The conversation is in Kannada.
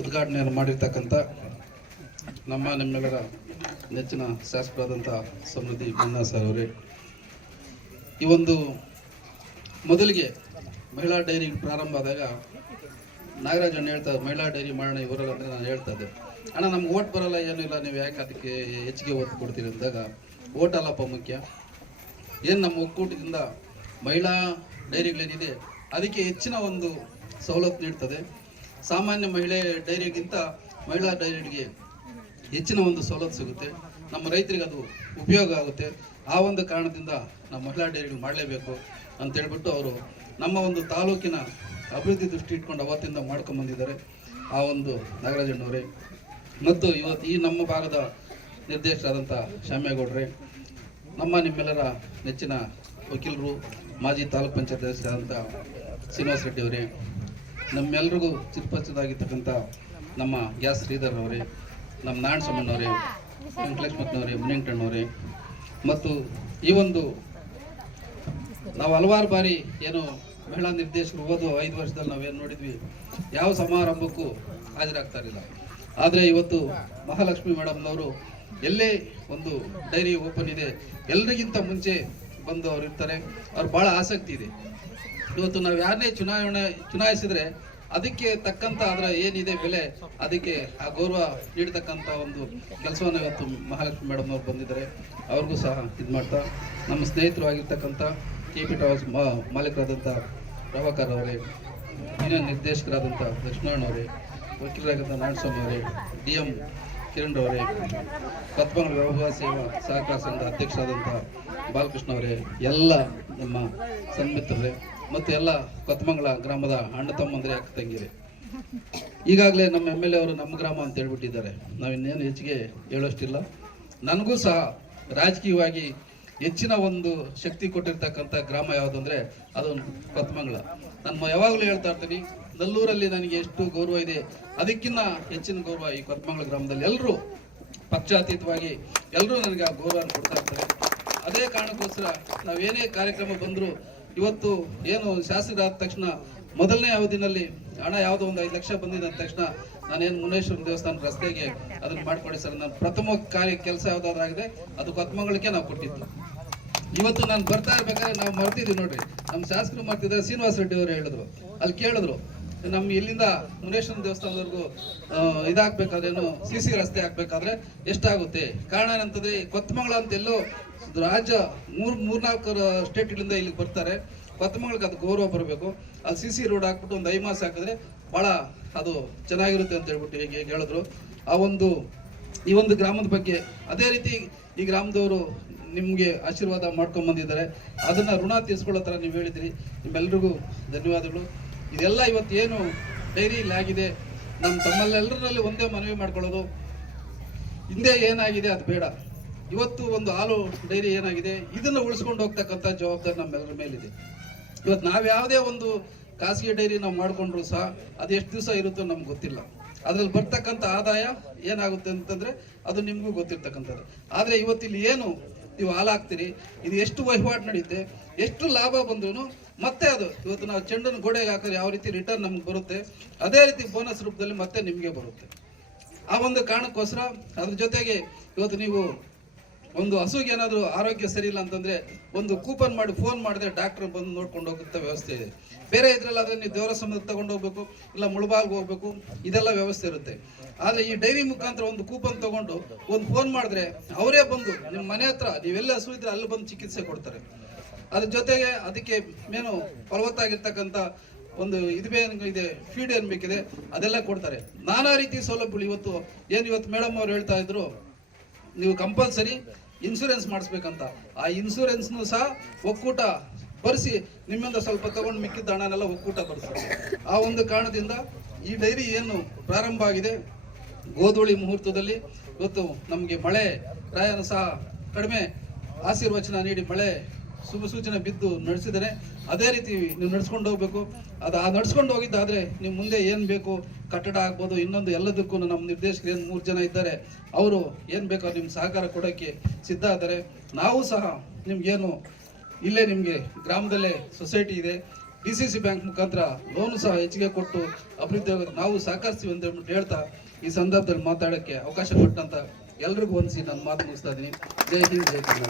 ಉದ್ಘಾಟನೆಯನ್ನು ಮಾಡಿರ್ತಕ್ಕಂಥ ನಿಮ್ಮೆಲ್ಲರ ನೆಚ್ಚಿನ ಶಾಸಕರಾದಂಥ ಸಮೃದ್ಧಿ ಮನ್ನಾ ಸರ್ ಅವರೇ, ಈ ಒಂದು ಮೊದಲಿಗೆ ಮಹಿಳಾ ಡೈರಿ ಪ್ರಾರಂಭ ಆದಾಗ ನಾಗರಾಜ್ ಅಣ್ಣ ಹೇಳ್ತಾ ಮಹಿಳಾ ಡೈರಿ ಮಾಡೋಣ ಇವರಲ್ಲ ಅಂದರೆ ನಾನು ಹೇಳ್ತಾ ಇದ್ದೆ, ಅಣ್ಣ ನಮ್ಗೆ ಓಟ್ ಬರಲ್ಲ ಏನೂ ಇಲ್ಲ, ನೀವು ಯಾಕೆ ಅದಕ್ಕೆ ಹೆಚ್ಚಿಗೆ ಒತ್ತು ಕೊಡ್ತೀರಿ ಅಂದಾಗ, ಓಟ್ ಅಲ್ಲಪ್ಪ ಮುಖ್ಯ, ಏನು ನಮ್ಮ ಒಕ್ಕೂಟದಿಂದ ಮಹಿಳಾ ಡೈರಿಗಳೇನಿದೆ ಅದಕ್ಕೆ ಹೆಚ್ಚಿನ ಒಂದು ಸವಲತ್ತು ನೀಡ್ತದೆ. ಸಾಮಾನ್ಯ ಮಹಿಳೆ ಡೈರಿಗಿಂತ ಮಹಿಳಾ ಡೈರಿಗೆ ಹೆಚ್ಚಿನ ಒಂದು ಸವಲತ್ತು ಸಿಗುತ್ತೆ, ನಮ್ಮ ರೈತರಿಗೆ ಅದು ಉಪಯೋಗ ಆಗುತ್ತೆ. ಆ ಒಂದು ಕಾರಣದಿಂದ ನಾವು ಮಹಿಳಾ ಡೈರಿಗಳು ಮಾಡಲೇಬೇಕು ಅಂತ ಹೇಳ್ಬಿಟ್ಟು ಅವರು ನಮ್ಮ ಒಂದು ತಾಲೂಕಿನ ಅಭಿವೃದ್ಧಿ ದೃಷ್ಟಿ ಇಟ್ಕೊಂಡು ಅವತ್ತಿಂದ ಮಾಡ್ಕೊಂಬಂದಿದ್ದಾರೆ ಆ ಒಂದು ನಾಗರಾಜಣ್ಣವರೇ. ಮತ್ತು ಇವತ್ತು ಈ ನಮ್ಮ ಭಾಗದ ನಿರ್ದೇಶಕರಾದಂಥ ಶ್ಯಾಮೇಗೌಡ್ರೆ, ನಿಮ್ಮೆಲ್ಲರ ನೆಚ್ಚಿನ ವಕೀಲರು, ಮಾಜಿ ತಾಲೂಕ್ ಪಂಚಾಯತ್ ಸದಸ್ಯರಾದಂಥ ಶ್ರೀನಿವಾಸ ರೆಡ್ಡಿ ಅವರೇ, ನಮ್ಮೆಲ್ರಿಗೂ ಚಿರಪರಿಚಿತರಾಗಿರ್ತಕ್ಕಂಥ ನಮ್ಮ ಗ್ಯಾಸ್ ಶ್ರೀಧರ್ ಅವರೇ, ನಮ್ಮ ನಾರಾಯಣ ಸಮ್ಮಣ್ಣವರೇ, ವೆಂಕಟಲಕ್ಷ್ಮಣ್ಣವರೇ, ಮುನಿಯಂಕಣ್ಣವರೇ, ಮತ್ತು ಈ ಒಂದು ನಾವು ಹಲವಾರು ಬಾರಿ ಏನು ಮಹಿಳಾ ನಿರ್ದೇಶಕರು ಹೋದ 5 ವರ್ಷದಲ್ಲಿ ನಾವೇನು ನೋಡಿದ್ವಿ, ಯಾವ ಸಮಾರಂಭಕ್ಕೂ ಹಾಜರಾಗ್ತಾ ಇರಲಿಲ್ಲ. ಆದರೆ ಇವತ್ತು ಮಹಾಲಕ್ಷ್ಮಿ ಮೇಡಮ್ನವರು ಎಲ್ಲೇ ಒಂದು ಡೈರಿ ಓಪನ್ ಇದೆ ಎಲ್ರಿಗಿಂತ ಮುಂಚೆ ಬಂದು ಅವ್ರು ಇರ್ತಾರೆ. ಅವ್ರು ಭಾಳ ಆಸಕ್ತಿ ಇದೆ. ಇವತ್ತು ನಾವು ಯಾರನ್ನೇ ಚುನಾಯಿಸಿದ್ರೆ ಅದಕ್ಕೆ ತಕ್ಕಂಥ ಅದರ ಏನಿದೆ ಬೆಲೆ, ಅದಕ್ಕೆ ಆ ಗೌರವ ನೀಡ್ತಕ್ಕಂಥ ಒಂದು ಕೆಲಸವನ್ನು ಇವತ್ತು ಮಹಾಲಕ್ಷ್ಮಿ ಮೇಡಮ್ ಅವ್ರು ಬಂದಿದ್ದಾರೆ. ಅವ್ರಿಗೂ ಸಹ ಇದು ಮಾಡ್ತಾ ನಮ್ಮ ಸ್ನೇಹಿತರು ಆಗಿರ್ತಕ್ಕಂಥ KP ಟ್ರಾವೆಲ್ಸ್ ಮಾಲೀಕರಾದಂಥ ಪ್ರಭಾಕರ್ ಅವರೇ, ಯೂನಿಯನ್ ನಿರ್ದೇಶಕರಾದಂಥ ಲಕ್ಷ್ಮಣವರೇ, ವಕೀಲರಾದಂಥ ನಾರಾಯಣಸ್ವಾಮಿ ಅವರೇ, DM ಕಿರಣ್ ಅವರೇ, ಕೊತ್ತಮಂಗಲ ವ್ಯವಹಾರ ಸೇವಾ ಸಹಕಾರ ಸಂಘದ ಅಧ್ಯಕ್ಷರಾದಂಥ ಬಾಲಕೃಷ್ಣ ಅವರೇ, ಎಲ್ಲ ನಮ್ಮ ಸನ್ಮಿತ್ರರೇ ಮತ್ತು ಎಲ್ಲ ಕೊತ್ತಮಂಗಲ ಗ್ರಾಮದ ಅಣ್ಣ ತಮ್ಮಂದರೆ ಅಕ್ಕ ತಂಗಿರೇ, ಈಗಾಗಲೇ ನಮ್ಮ MLA ಅವರು ನಮ್ಮ ಗ್ರಾಮ ಅಂತ ಹೇಳ್ಬಿಟ್ಟಿದ್ದಾರೆ. ನಾವಿನ್ನೇನು ಹೆಚ್ಚಿಗೆ ಹೇಳೋಷ್ಟಿಲ್ಲ. ನನಗೂ ಸಹ ರಾಜಕೀಯವಾಗಿ ಹೆಚ್ಚಿನ ಒಂದು ಶಕ್ತಿ ಕೊಟ್ಟಿರ್ತಕ್ಕಂಥ ಗ್ರಾಮ ಯಾವುದಂದರೆ ಅದು ಕೊತ್ತಮಂಗಲ. ನಾನು ಯಾವಾಗಲೂ ಹೇಳ್ತಾ ಇರ್ತೀನಿ, ನಲ್ಲೂರಲ್ಲಿ ನನಗೆ ಎಷ್ಟು ಗೌರವ ಇದೆ ಅದಕ್ಕಿಂತ ಹೆಚ್ಚಿನ ಗೌರವ ಈ ಕೊತ್ತಮಂಗಲ ಗ್ರಾಮದಲ್ಲಿ ಎಲ್ಲರೂ ಪಕ್ಷಾತೀತವಾಗಿ ಎಲ್ಲರೂ ನನಗೆ ಆ ಗೌರವವನ್ನು ಕೊಡ್ತಾ ಇರ್ತಾರೆ. ಅದೇ ಕಾರಣಕ್ಕೋಸ್ಕರ ನಾವೇನೇ ಕಾರ್ಯಕ್ರಮ ಬಂದರೂ ಇವತ್ತು ಏನು ಶಾಸಕರಾದ ತಕ್ಷಣ ಮೊದಲನೇ ಅವಧಿನಲ್ಲಿ ಹಣ ಯಾವುದೋ ಒಂದು 5 ಲಕ್ಷ ಬಂದಿದೆ ಅಂದ ತಕ್ಷಣ ನಾನೇನು ಮುನೇಶ್ವರ ದೇವಸ್ಥಾನ ರಸ್ತೆಗೆ ಅದನ್ನು ಮಾಡಿಕೊಡಿ ಸರ್, ನಾನು ಪ್ರಥಮ ಕೆಲಸ ಯಾವುದಾದ್ರೂ ಆಗಿದೆ ಅದು ಕೊತ್ತಮಂಗಲಕ್ಕೆ ನಾವು ಕೊಟ್ಟಿದ್ದು. ಇವತ್ತು ನಾನು ಬರ್ತಾ ಇರ್ಬೇಕಾದ್ರೆ ನಾವು ಮರ್ತಿದ್ವಿ ನೋಡ್ರಿ, ನಮ್ಮ ಶಾಸಕರು ಮಾಡ್ತಿದ್ದಾರೆ. ಶ್ರೀನಿವಾಸ ರೆಡ್ಡಿ ಅವರು ಹೇಳಿದ್ರು, ಅಲ್ಲಿ ಕೇಳಿದ್ರು ನಮ್ಮ ಇಲ್ಲಿಂದ ಮುನೇಶ್ವರ ದೇವಸ್ಥಾನದವರೆಗೂ ಇದಾಗಬೇಕಾದ್ರೇನು CC ರಸ್ತೆ ಹಾಕ್ಬೇಕಾದ್ರೆ ಎಷ್ಟಾಗುತ್ತೆ? ಕಾರಣ ಏನಂತಂದ್ರೆ ಕೊತ್ತಮಂಗಲ ಅಂತ ಎಲ್ಲೋ ರಾಜ್ಯ 3-4 ಸ್ಟೇಟ್ಗಳಿಂದ ಇಲ್ಲಿಗೆ ಬರ್ತಾರೆ. ಕೊತ್ತಮಂಗಲಕ್ಕೆ ಅದು ಗೌರವ ಬರಬೇಕು. ಅಲ್ಲಿ CC ರೋಡ್ ಹಾಕ್ಬಿಟ್ಟು ಒಂದು 5 ಮಾಸ ಹಾಕಿದ್ರೆ ಭಾಳ ಅದು ಚೆನ್ನಾಗಿರುತ್ತೆ ಅಂತ ಹೇಳ್ಬಿಟ್ಟು ಹೇಗೆ ಹೇಳಿದ್ರು. ಈ ಒಂದು ಗ್ರಾಮದ ಬಗ್ಗೆ ಅದೇ ರೀತಿ ಈ ಗ್ರಾಮದವರು ನಿಮಗೆ ಆಶೀರ್ವಾದ ಮಾಡ್ಕೊಂಡು ಬಂದಿದ್ದಾರೆ. ಅದನ್ನು ಋಣ ತೀರಿಸ್ಕೊಳ್ಳೋ ಥರ ನೀವು ಹೇಳಿದಿರಿ. ನಿಮ್ಮೆಲ್ರಿಗೂ ಧನ್ಯವಾದಗಳು. ಇದೆಲ್ಲ ಇವತ್ತು ಏನು ಡೈರಿ ಇಲ್ಲಿ ಆಗಿದೆ, ನಮ್ಮ ತಮ್ಮಲ್ಲೆಲ್ಲರಲ್ಲಿ ಒಂದೇ ಮನವಿ ಮಾಡ್ಕೊಳ್ಳೋದು, ಹಿಂದೆ ಏನಾಗಿದೆ ಅದು ಬೇಡ. ಇವತ್ತು ಒಂದು ಹಾಲು ಡೈರಿ ಏನಾಗಿದೆ ಇದನ್ನು ಉಳಿಸ್ಕೊಂಡು ಹೋಗ್ತಕ್ಕಂಥ ಜವಾಬ್ದಾರಿ ನಮ್ಮೆಲ್ಲರ ಮೇಲಿದೆ. ಇವತ್ತು ನಾವು ಯಾವುದೇ ಒಂದು ಖಾಸಗಿ ಡೈರಿ ನಾವು ಮಾಡಿಕೊಂಡ್ರು ಸಹ ಅದು ಎಷ್ಟು ದಿವಸ ಇರುತ್ತೋ ನಮ್ಗೆ ಗೊತ್ತಿಲ್ಲ. ಅದ್ರಲ್ಲಿ ಬರ್ತಕ್ಕಂಥ ಆದಾಯ ಏನಾಗುತ್ತೆ ಅಂತಂದರೆ ಅದು ನಿಮಗೂ ಗೊತ್ತಿರ್ತಕ್ಕಂಥದ್ದು. ಆದರೆ ಇವತ್ತಿಲ್ಲಿ ಏನು ನೀವು ಹಾಲು ಹಾಕ್ತೀರಿ, ಇದು ಎಷ್ಟು ವಹಿವಾಟು ನಡೆಯುತ್ತೆ, ಎಷ್ಟು ಲಾಭ ಬಂದ್ರೂ ಮತ್ತೆ ಅದು ಇವತ್ತು ನಾವು ಚೆಂಡನ್ನು ಗೋಡೆಗೆ ಹಾಕಿದ್ರೆ ಯಾವ ರೀತಿ ರಿಟರ್ನ್ ನಮ್ಗೆ ಬರುತ್ತೆ, ಅದೇ ರೀತಿ ಬೋನಸ್ ರೂಪದಲ್ಲಿ ಮತ್ತೆ ನಿಮಗೆ ಬರುತ್ತೆ. ಆ ಒಂದು ಕಾರಣಕ್ಕೋಸ್ಕರ ಅದ್ರ ಜೊತೆಗೆ ಇವತ್ತು ನೀವು ಒಂದು ಹಸುಗೆ ಏನಾದರೂ ಆರೋಗ್ಯ ಸರಿ ಇಲ್ಲ ಅಂತಂದರೆ ಒಂದು ಕೂಪನ್ ಮಾಡಿ ಫೋನ್ ಮಾಡಿದ್ರೆ ಡಾಕ್ಟರ್ ಬಂದು ನೋಡ್ಕೊಂಡು ಹೋಗುತ್ತ ವ್ಯವಸ್ಥೆ ಇದೆ. ಬೇರೆ ಇದ್ರಲ್ಲಾದರೆ ನೀವು ದೇವರ ಸಂಬಂಧ ತಗೊಂಡು ಹೋಗ್ಬೇಕು, ಇಲ್ಲ ಮುಳಬಾಲ್ಗೆ ಹೋಗ್ಬೇಕು, ಇದೆಲ್ಲ ವ್ಯವಸ್ಥೆ ಇರುತ್ತೆ. ಆದರೆ ಈ ಡೈರಿ ಮುಖಾಂತರ ಒಂದು ಕೂಪನ್ ತಗೊಂಡು ಒಂದು ಫೋನ್ ಮಾಡಿದ್ರೆ ಅವರೇ ಬಂದು ನಿಮ್ಮ ಮನೆ ಹತ್ರ ನೀವೆಲ್ಲ ಹಸು ಇದ್ರೆ ಅಲ್ಲಿ ಬಂದು ಚಿಕಿತ್ಸೆ ಕೊಡ್ತಾರೆ. ಅದ್ರ ಜೊತೆಗೆ ಅದಕ್ಕೆ ಏನು ಫಲವತ್ತಾಗಿರ್ತಕ್ಕಂಥ ಒಂದು ಇದೆ, ಫೀಡ್ ಏನು ಬೇಕಿದೆ ಅದೆಲ್ಲ ಕೊಡ್ತಾರೆ. ನಾನಾ ರೀತಿ ಸೌಲಭ್ಯಗಳು ಇವತ್ತು ಮೇಡಮ್ ಅವ್ರು ಹೇಳ್ತಾ ಇದ್ರು, ನೀವು ಕಂಪಲ್ಸರಿ ಇನ್ಶೂರೆನ್ಸ್ ಮಾಡಿಸ್ಬೇಕಂತ. ಆ ಇನ್ಶೂರೆನ್ಸ್ನು ಸಹ ಒಕ್ಕೂಟ ಬರೆಸಿ ನಿಮ್ಮಿಂದ ಸ್ವಲ್ಪ ತಗೊಂಡು ಮಿಕ್ಕಿದ್ದ ಹಣನೆಲ್ಲ ಒಕ್ಕೂಟ ಬರೆಸ್ತಾರೆ. ಆ ಒಂದು ಕಾರಣದಿಂದ ಈ ಡೈರಿ ಏನು ಪ್ರಾರಂಭ ಆಗಿದೆ, ಗೋಧೂಳಿ ಮುಹೂರ್ತದಲ್ಲಿ ಇವತ್ತು ನಮಗೆ ಮಳೆ ರಾಯನು ಸಹ ಕಡಿಮೆ ಆಶೀರ್ವಚನ ನೀಡಿ ಮಳೆ ಶುಭ ಸೂಚನೆ ಬಿದ್ದು ನಡೆಸಿದರೆ ಅದೇ ರೀತಿ ನೀವು ನಡ್ಸ್ಕೊಂಡು ಹೋಗ್ಬೇಕು. ಅದು ನಡ್ಸ್ಕೊಂಡು ಹೋಗಿದ್ದಾದರೆ ನೀವು ಮುಂದೆ ಏನು ಬೇಕು, ಕಟ್ಟಡ ಆಗ್ಬೋದು, ಇನ್ನೊಂದು ಎಲ್ಲದಕ್ಕೂ ನಮ್ಮ ನಿರ್ದೇಶಕರು ಏನು 3 ಜನ ಇದ್ದಾರೆ, ಅವರು ಏನು ಬೇಕೋ ನಿಮ್ಮ ಸಹಕಾರ ಕೊಡೋಕ್ಕೆ ಸಿದ್ಧ ಇದ್ದಾರೆ. ನಾವು ಸಹ ನಿಮ್ಗೇನು ಇಲ್ಲೇ ನಿಮಗೆ ಗ್ರಾಮದಲ್ಲೇ ಸೊಸೈಟಿ ಇದೆ, DCC ಬ್ಯಾಂಕ್ ಮುಖಾಂತರ ಲೋನು ಸಹ ಹೆಚ್ಚಿಗೆ ಕೊಟ್ಟು ಅಭಿವೃದ್ಧಿ ಆಗೋದು ನಾವು ಸಹಕರಿಸ್ತೀವಿ ಅಂತ ಹೇಳ್ತಾ ಈ ಸಂದರ್ಭದಲ್ಲಿ ಮಾತಾಡೋಕ್ಕೆ ಅವಕಾಶ ಕೊಟ್ಟಂತ ಎಲ್ರಿಗೂ ಹೊಂದಿಸಿ ನಾನು ಮಾತು ಮುಗಿಸ್ತಾ ಇದ್ದೀನಿ. ಜೈ ಹಿಂದ್, ಜೈ ಕರ್ನಾಟಕ.